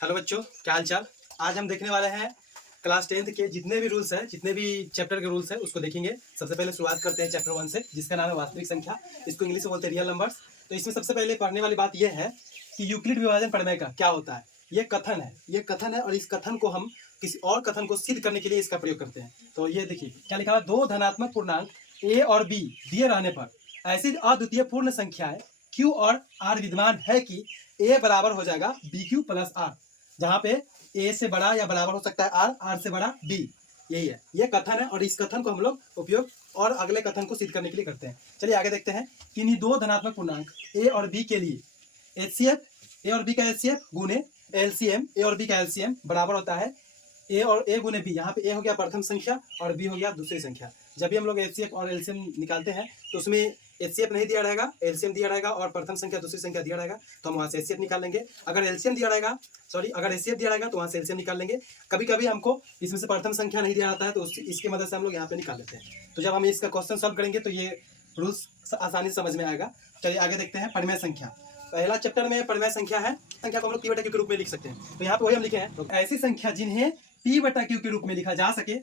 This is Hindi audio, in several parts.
हेलो बच्चों, क्या हाल चाल। आज हम देखने वाले हैं क्लास 10th के जितने भी रूल्स हैं, जितने भी चैप्टर के रूल्स हैं उसको देखेंगे। सबसे पहले शुरुआत करते हैं चैप्टर 1 से, जिसका नाम है वास्तविक संख्या। इसको इंग्लिश में बोलते हैं रियल नंबर्स। तो इसमें सबसे पहले पढ़ने वाली बात यह है कि यूक्लिड विभाजन प्रमेय का क्या होता है। ये कथन है और इस कथन को हम किसी और कथन को सिद्ध करने के लिए इसका प्रयोग करते हैं। तो ये देखिए क्या लिखा है, दो धनात्मक पूर्णांक ए और बी दिए रहने पर ऐसी अद्वितीय पूर्ण संख्याएं क्यू और आर विद्यमान है कि ए बराबर हो जाएगा बी क्यू प्लस आर, जहाँ पे ए से बड़ा या बराबर हो सकता है आर, आर से बड़ा बी। यही है, ये कथन है और इस कथन को हम लोग उपयोग और अगले कथन को सिद्ध करने के लिए करते हैं। चलिए आगे देखते हैं कि इन्हीं दो धनात्मक पूर्णांक ए और बी के लिए एचसीएफ, ए और बी का एचसीएफ गुने एलसीएम, ए और बी का एलसीएम बराबर होता है ए गुने बी। यहाँ पे ए हो गया प्रथम संख्या और बी हो गया दूसरी संख्या। जब भी हम लोग एचसीएफ और एलसीएम निकालते हैं तो उसमें एचसीएफ नहीं दिया रहेगा, एलसीएम दिया रहेगा और प्रथम संख्या दूसरी संख्या दिया रहेगा, तो हम वहाँ से एचसीएफ निकाल लेंगे। अगर एलसीएम दिया रहेगा, अगर एचसीएफ दिया रहेगा तो वहाँ से एलसीएम निकाल लेंगे। कभी कभी हमको इसमें से प्रथम संख्या नहीं दिया जाता है तो इसकी मदद से हम लोग यहाँ पे निकाल लेते हैं। तो जब हम इसका क्वेश्चन सॉल्व करेंगे तो ये रूल्स आसानी से समझ में आएगा। चलिए आगे देखते हैं परिमेय संख्या। पहला चैप्टर में परिमेय संख्या है। संख्या को हम लोग पी बटा क्यू के रूप में लिख सकते हैं। तो यहाँ पे वही हम लिखे हैं, तो ऐसी संख्या जिन्हें पी बटा क्यू के रूप में लिखा जा सके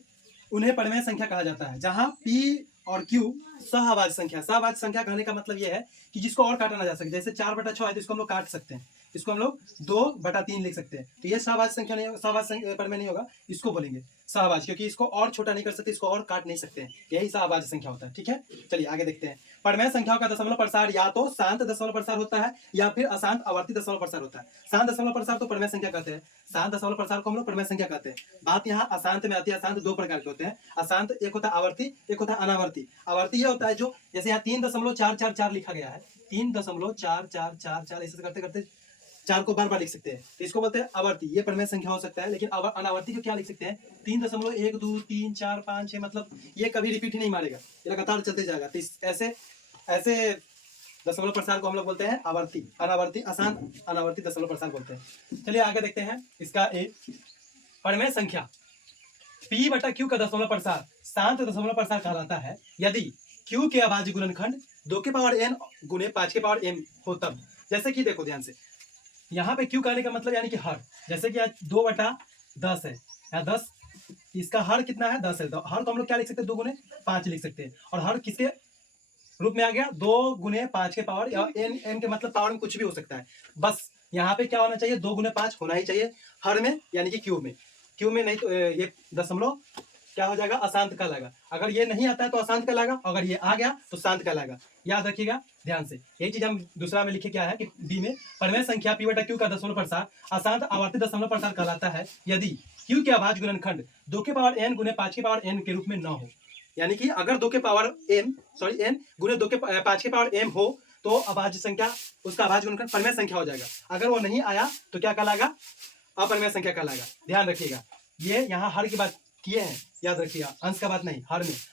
उन्हें परिमेय संख्या कहा जाता है। जहाँ पी और क्यू सहअभाज्य संख्या। सहअभाज्य संख्या कहने का मतलब यह है कि जिसको और काटा ना जा सके। जैसे 4/6 है तो इसको हम लोग काट सकते हैं, इसको हम लोग 2/3 लिख सकते हैं। तो ये सहअभाज्य संख्या नहीं, सहअभाज्य परिमेय नहीं होगा, इसको बोलेंगे सहअभाज्य, क्योंकि इसको और छोटा नहीं कर सकते, इसको और काट नहीं सकते हैं। यही सहअभाज्य संख्या होता है। ठीक है, चलिए आगे देखते हैं। परिमेय संख्याओं का दशमलव प्रसार या तो शांत दशमलव प्रसार होता है या फिर अशांत आवर्ती दशमलव प्रसार होता है। शांत दशमलव प्रसार तो परिमेय संख्या कहते हैं, शांत दशमलव प्रसार को हम लोग परिमेय संख्या कहते हैं। बात यहाँ अशांत में आती है। अशांत दो प्रकार के होते हैं। अशांत एक होता है आवर्ती, एक होता है अनावर्ती। आवर्ती ये होता है जो जैसे यहाँ 3.444 लिखा गया है, 3.4444 ऐसे करते करते 4 को बार बार लिख सकते हैं, तो इसको बोलते हैं आवर्ती। ये परिमेय संख्या हो सकता है। लेकिन अनावर्ती को क्या लिख सकते हैं, 3.1 2 3 4 5 6, मतलब ये कभी रिपीट ही नहीं मारेगा, ये लगातार चलते जाएगा। तो ऐसे दशमलव प्रसार को हम लोग बोलते हैं आवर्ती, अनावर्ती, अशांत अनावर्ती दशमलव प्रसार बोलते हैं। चलिए आगे देखते हैं इसका परिमेय संख्या P बटा Q का दशमलव प्रसार शांत दशमलव प्रसार कहलाता है यदि Q के अभाज्य गुणनखंड 2 के पावर n गुने 5 के पावर m हो तब। जैसे कि देखो ध्यान से, यहाँ पे Q कहने का मतलब यानी कि हर, जैसे कि आज 2/10 है, यहाँ 10, इसका हर कितना है 10 है, तो हर को हम लोग क्या लिख सकते हैं 2 गुने 5 लिख सकते हैं। और हर किसके रूप में आ गया, 2 गुने 5 के पावर, या n के मतलब पावर में कुछ भी हो सकता है। बस यहाँ पे क्या होना चाहिए, 2 गुने 5 होना ही चाहिए हर में, यानी कि क्यू में नहीं तो ये दशमलव क्या हो जाएगा, अशांत कहलाएगा। अगर ये नहीं आता है तो अशांत कहलाएगा, अगर ये आ गया तो शांत कहलाएगा। याद रखिएगा ध्यान से। यही चीज हम दूसरा में लिखे क्या है कि बी में परिमेय संख्या P बटा Q का दशमलव प्रसार अशांत आवर्ती दशमलव प्रसार कहलाता है यदि Q के अभाज्य गुणनखंड 2 के पावर n गुने 5 के पावर n के रूप में न हो। यानी कि अगर 2 के पावर n गुने 2 के 5 के पावर m हो तो अभाज्य संख्या, उसका अभाज्य गुणनखंड परिमेय संख्या हो जाएगा। अगर वो नहीं आया तो क्या कहलाएगा, अपरिमेय संख्या कहलाएगा। ध्यान रखिएगा, ये यहाँ हर की बात किए हैं, याद रखिएगा, अंश का बात नहीं।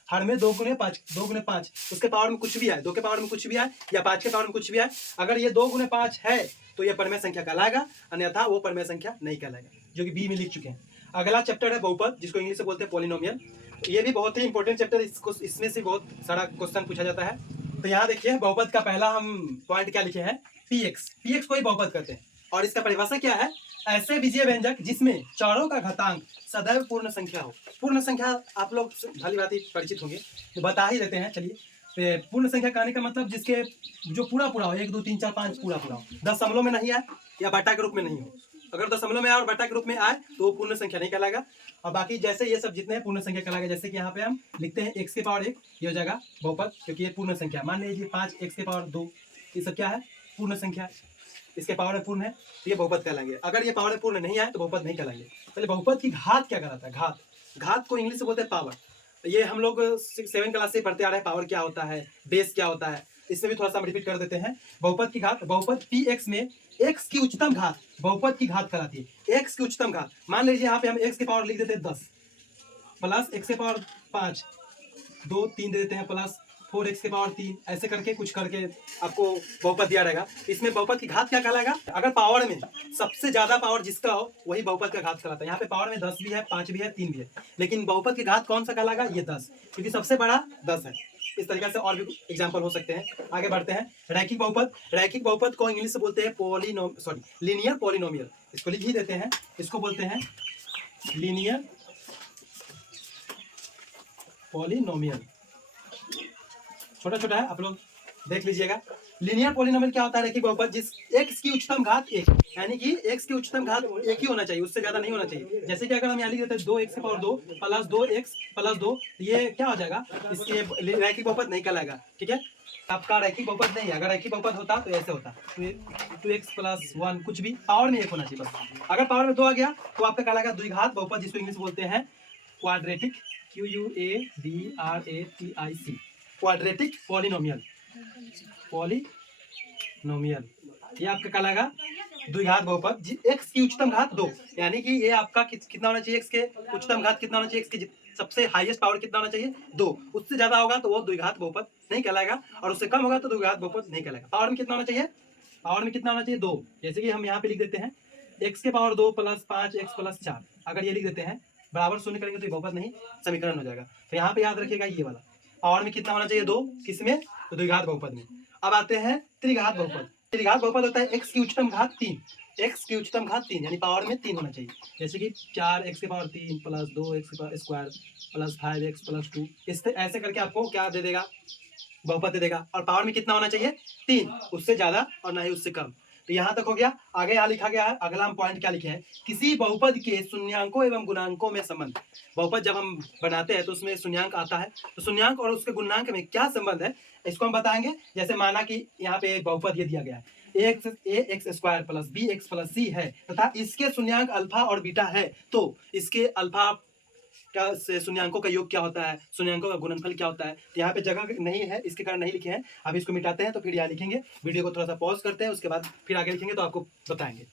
हर में 2 गुने 5 उसके पावर में कुछ भी आए, 2 के पावर में कुछ भी आए या 5 के पावर में कुछ भी आए, अगर ये 2 गुने 5 है तो ये परिमेय संख्या कहलाएगा, अन्यथा वो परिमेय संख्या नहीं कहलाएगा, जो कि बी में लिख चुके हैं। अगला चैप्टर है बहुपद, जिसको इंग्लिश से बोलते हैं पॉलिनोमियल। ये भी बहुत ही इंपॉर्टेंट चैप्टर, इसमें से बहुत सारा क्वेश्चन पूछा जाता है। तो यहाँ देखिए बहुपद का पहला हम पॉइंट क्या लिखे हैं, पीएक्स को ही बहुपद कहते हैं। और इसका परिभाषा क्या है, ऐसे बीजीय व्यंजक जिसमें चारों का घातांक सदैव पूर्ण संख्या हो। पूर्ण संख्या आप लोग भली भांति परिचित होंगे, तो बता ही देते हैं। चलिए, पूर्ण संख्या कहने का मतलब जिसके जो पूरा हो, 1 2 3 4 5 पूरा हो, दशमलव में नहीं आए या बटा के रूप में नहीं हो। अगर दशमलव में आए और बटा के रूप में आए तो वो पूर्ण संख्या नहीं कहलाएगा। और बाकी जैसे ये सब जितने हैं पूर्ण संख्या कहलाएगा। जैसे कि यहाँ पे हम लिखते हैं x के पावर 1, ये हो जाएगा बहुपद, क्योंकि ये पूर्ण संख्या। मान लीजिए 5x के पावर 2, ये सब क्या है, पूर्ण संख्या, इसके पावर में पूर्ण है तो ये बहुपद कहलाएंगे। अगर ये पावर में पूर्ण नहीं आए तो बहुपद नहीं कहलाएंगे। पहले बहुपद की घात क्या कहलाता है, घात को इंग्लिश से बोलते हैं पावर। ये हम लोग 7 क्लास से पढ़ते आ रहे हैं, पावर क्या होता है, बेस क्या होता है। इसमें भी थोड़ा सा हम रिपीट कर देते हैं। बहुपद की घात, बहुपद px में x की उच्चतम घात बहुपद की घात कहलाती है। x की उच्चतम घात, मान लीजिए यहाँ पे हम x के पावर लिख देते हैं 10 प्लस x के पावर 5, 2 3 दे देते हैं प्लस 4x के पावर 3, ऐसे करके कुछ करके आपको बहुपद दिया रहेगा। इसमें बहुपद की घात क्या कहलाएगा, अगर पावर में सबसे ज्यादा पावर जिसका हो वही बहुपद का घात कहलाता है। यहाँ पे पावर में 10 भी है, 5 भी है, 3 भी है, लेकिन बहुपद की घात कौन सा कहलाएगा, ये 10, क्योंकि सबसे बड़ा 10 है। इस तरीके से और भी एग्जांपल हो सकते हैं। आगे बढ़ते हैं। रैखिक बहुपद, रैखिक बहुपद को इंग्लिश से बोलते हैं लीनियर पॉलिनोमियल। इसको लिख ही देते हैं, इसको बोलते हैं लीनियर पॉलिनोमियल। छोटा छोटा है, आप लोग देख लीजिएगा। लीनियर पॉलिनोमियल क्या होता है? रैखिक बहुपद जिस x की उच्चतम घात 1, यानी कि x की उच्चतम घात 1 ही होना चाहिए, उससे ज्यादा नहीं होना चाहिए। जैसे कि अगर हम यहाँ लिख देते हैं 2x की पावर 2 प्लस 2x प्लस 2, ये क्या हो जाएगा? इसके रैखिक बहुपद नहीं कहलाएगा, ठीक है। आपका रैखिक बहुपद नहीं है। अगर रैखिक बहुपद होता तो ऐसे होता 2x प्लस 1, कुछ भी पावर में 1 होना चाहिए बस। अगर पावर में 2 आ गया तो आपका कहलाएगा द्विघात बहुपद, जिसको इंग्लिश बोलते हैं quadratic, QUADRATIC, quadratic polynomial. Polynomial ये आपका कहलाएगा द्विघात बहुपद। x की उच्चतम घात 2, यानी कि ये आपका कितना होना चाहिए? x के उच्चतम घात कितना होना चाहिए? x की सबसे हाईएस्ट पावर कितना होना चाहिए? 2। उससे ज्यादा होगा तो वो द्विघात बहुपद नहीं कहलाएगा, और उससे कम होगा तो द्विघात बहुपद नहीं कहलाएगा। पावर में कितना होना चाहिए? पावर में कितना होना चाहिए? 2। जैसे कि हम यहाँ पे लिख देते हैं x के पावर 2 प्लस 5x प्लस 4, अगर ये लिख देते हैं बराबर शून्य करेंगे तो ये बहुपद नहीं समीकरण हो जाएगा। तो यहाँ पे याद रखिएगा ये वाला पावर में कितना होना चाहिए? 2। किसमें? तो द्विघात बहुपद में। अब आते हैं त्रिघात बहुपद। त्रिघात बहुपद होता है x की उच्चतम घात 3, x की उच्चतम घात 3 यानी पावर में 3 होना चाहिए। जैसे कि 4x के power 3 plus 2x square plus 5x plus 2, इससे ऐसे करके आपको क्या दे देगा? बहुपद दे देगा। और पावर में कितना होना चाहिए? 3, उससे ज्यादा और ना ही उससे कम। तो यहाँ तक हो गया। आगे यहाँ लिखा गया है, अगला हम पॉइंट क्या लिखे हैं? किसी बहुपद के शून्यांकों एवं गुणांकों में संबंध। बहुपद जब हम बनाते हैं तो उसमें शून्यांक आता है, तो शून्यांक और उसके गुणांक में क्या संबंध है इसको हम बताएंगे। जैसे माना कि यहाँ पे बहुपद ये दिया गया है ax square plus bx plus c है तथा इसके शून्यांक अल्फा और बीटा है, तो इसके अल्फा का से शून्यांकों का योग क्या होता है, शून्यांकों का गुणनफल क्या होता है। तो यहाँ पे जगह नहीं है, इसके कारण नहीं लिखे हैं। अब इसको मिटाते हैं तो फिर यहाँ लिखेंगे। वीडियो को थोड़ा सा पॉज करते हैं, उसके बाद फिर आगे लिखेंगे तो आपको बताएंगे।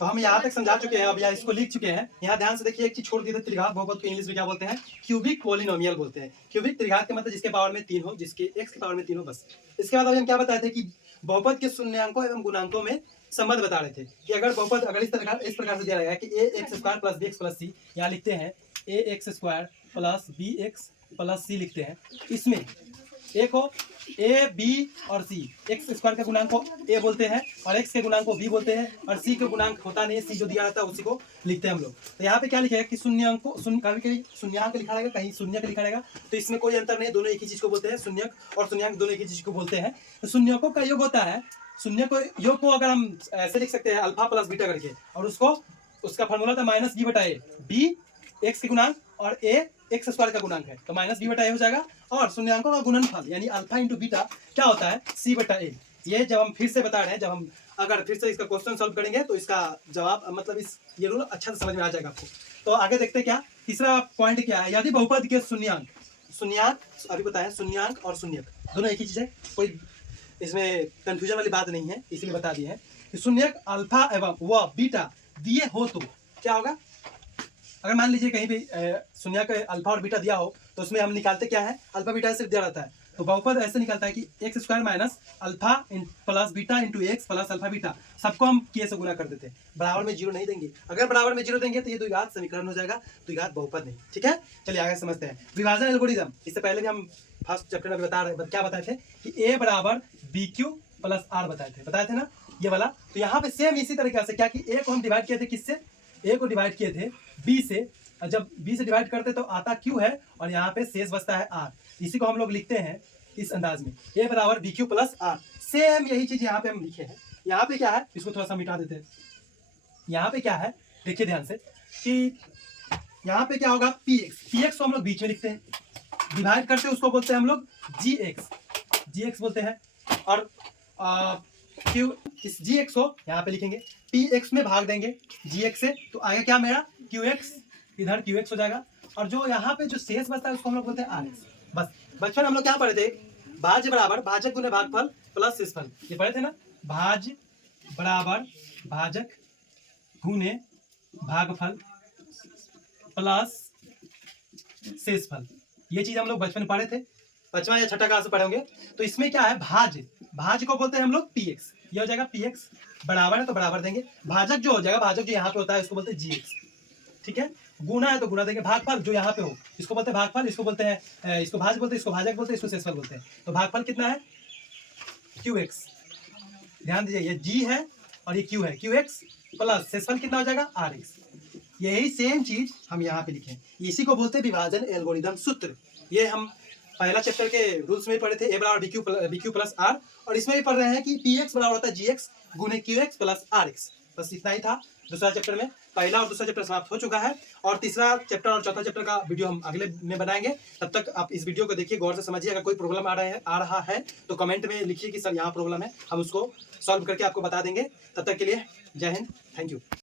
तो हम यहाँ तक समझा चुके हैं, अब यहाँ इसको लिख चुके हैं। यहाँ ध्यान से देखिए, एक चीज छोड़ दी थी, त्रिघात बहुपद को इंग्लिश में क्या बोलते हैं? क्यूबिक पॉलिनोमियल बोलते हैं। क्यूबिक त्रिघात के मतलब जिसके पावर में 3 हो, जिसके x की पावर में 3 हो, बस। इसके बाद अभी हम क्या बताए थे कि बहुपद के शून्यांकों एवं गुणांकों में संबंध बता रहे थे कि अगर बहुपद अगर इस प्रकार से दिया गया है कि ax square plus bx plus c, यहाँ लिखते हैं ax square plus bx plus c लिखते हैं। इसमें एक हो a b और c, x स्क्वायर के गुणांक को a बोलते हैं और x के गुणांक को b बोलते हैं, और c के गुणांक होता नहीं है, c जो दिया रहता है उसी को लिखते हैं हम लोग। तो यहाँ पे क्या लिखेगा कि शून्यांक को कहीं शून्यांक लिखा रहेगा, कहीं शून्यक लिखा रहेगा, तो इसमें कोई अंतर नहीं, दोनों एक ही चीज को बोलते हैं। शून्यक और शून्यांक दोनों एक ही चीज को बोलते हैं। तो शून्यकों का योग होता है, शून्य को योग को अगर हम ऐसे लिख सकते हैं अल्फा प्लस बीटा करके, और उसको उसका फॉर्मूला था माइनस बी बटा ए, बी एक्स के गुणांक और ए एक्स स्क्वायर का गुणांक है, तो माइनस बी बटा ए हो जाएगा। और शून्यांकों का गुणनफल यानी अल्फा इंटू बीटा क्या होता है? सी बटा ए। ये जब हम फिर से बता रहे हैं, जब हम अगर फिर से इसका क्वेश्चन सॉल्व करेंगे तो इसका जवाब मतलब ये रूल अच्छा से समझ में आ जाएगा आपको। तो आगे देखते हैं क्या तीसरा पॉइंट क्या है। यदि बहुपद के शून्यांक, शून्यांक अभी बताया, शून्यांक और शून्यक दोनों एक ही चीज है, कोई इसमें कंफ्यूजन वाली बात नहीं है, इसलिए बता दिए हैं कि शून्यक अल्फा एवं व बीटा दिए हो तो क्या होगा। अगर मान लीजिए कहीं भी शून्यक अल्फा और बीटा दिया हो तो उसमें हम निकालते क्या है? अल्फा बीटा सिर्फ दिया रहता है, तो बहुपद ऐसे निकलता है कि x square minus alpha plus beta into x plus alpha beta, सबको हम के से गुना कर देते हैं, बराबर में जीरो नहीं देंगे। अगर बराबर में जीरो देंगे तो ये द्विघात समीकरण हो जाएगा, द्विघात बहुपद नहीं। ठीक है, चलिए आगे समझते हैं विभाजन एल्गोरिथम। इससे पहले भी हम फर्स्ट चैप्टर में क्या बताए थे कि ए बराबर बी क्यू प्लस आर बताए थे ना, ये वाला। तो यहाँ पे सेम इसी तरीके से क्या कि ए को हम डिवाइड किए थे किससे? ए को डिवाइड किए थे बी से, जब बी से डिवाइड करते तो आता क्यू है और यहाँ पे शेष बचता है आर। इसी को हम लोग लिखते हैं इस अंदाज में, ए बराबर B Q plus R. Same यही चीज यहाँ पे हम लिखे हैं। यहाँ पे क्या है, इसको थोड़ा सा मिटा देते हैं। यहाँ पे क्या है देखिए ध्यान से कि यहाँ पे क्या होगा, पी एक्स को हम लोग बीच में लिखते हैं, डिवाइड करते हैं उसको बोलते हैं हम लोग जी एक्स बोलते हैं। और क्यू इस जी एक्स को यहाँ पे लिखेंगे, पी एक्स में भाग देंगे जी एक्स से, तो आगे क्या मेरा क्यू एक्स, इधर क्यू एक्स हो जाएगा। और जो यहाँ पे जो शेष बचता है उसको हम लोग बोलते हैं आर एक्स। बस बचपन हम लोग क्या पढ़े थे, भाज्य बराबर भाजक गुने भागफल प्लस शेषफल, ये पढ़े थे ना, भाज्य बराबर भाजक गुने भागफल प्लस शेषफल, ये चीज हम लोग बचपन पढ़े थे, पांचवा या छठा क्लास में पढ़े होंगे। तो इसमें क्या है, भाज्य को बोलते हैं हम लोग पी एक्स, ये हो जाएगा पी एक्स, बराबर है तो बराबर देंगे, भाजक जो हो जाएगा, भाजक जो यहाँ पे होता है उसको बोलते हैं जी एक्स। ठीक है, गुना है तो गुना देंगे, भागफल जो यहाँ पे हो इसको बोलते हैं भागफल, इसको बोलते हैं इसको भाज्य बोलते हैं, इसको भाजक बोलते हैं, इसको शेषफल बोलते हैं। तो भागफल कितना है QX, ध्यान दीजिए ये G है और ये Q है, QX प्लस शेषफल कितना हो जाएगा RX। यही सेम चीज हम यहाँ पे लिखे, इसी को बोलते हैं विभाजन एल्गोरिदम सूत्र। ये हम पहला चैप्टर के रूल्स में पढ़े थे, A बराबर BQ प्लस R, और इसमें भी पढ़ रहे हैं कि PX बराबर होता है GX गुने QX प्लस RX। बस इतना ही था दूसरा चैप्टर में, पहला और दूसरा चैप्टर समाप्त हो चुका है, और तीसरा चैप्टर और चौथा चैप्टर का वीडियो हम अगले में बनाएंगे। तब तक आप इस वीडियो को देखिए, गौर से समझिए, अगर कोई प्रॉब्लम आ रहा है तो कमेंट में लिखिए कि सर यहाँ प्रॉब्लम है, हम उसको सॉल्व करके आपको बता देंगे। तब तक के लिए जय हिंद, थैंक यू।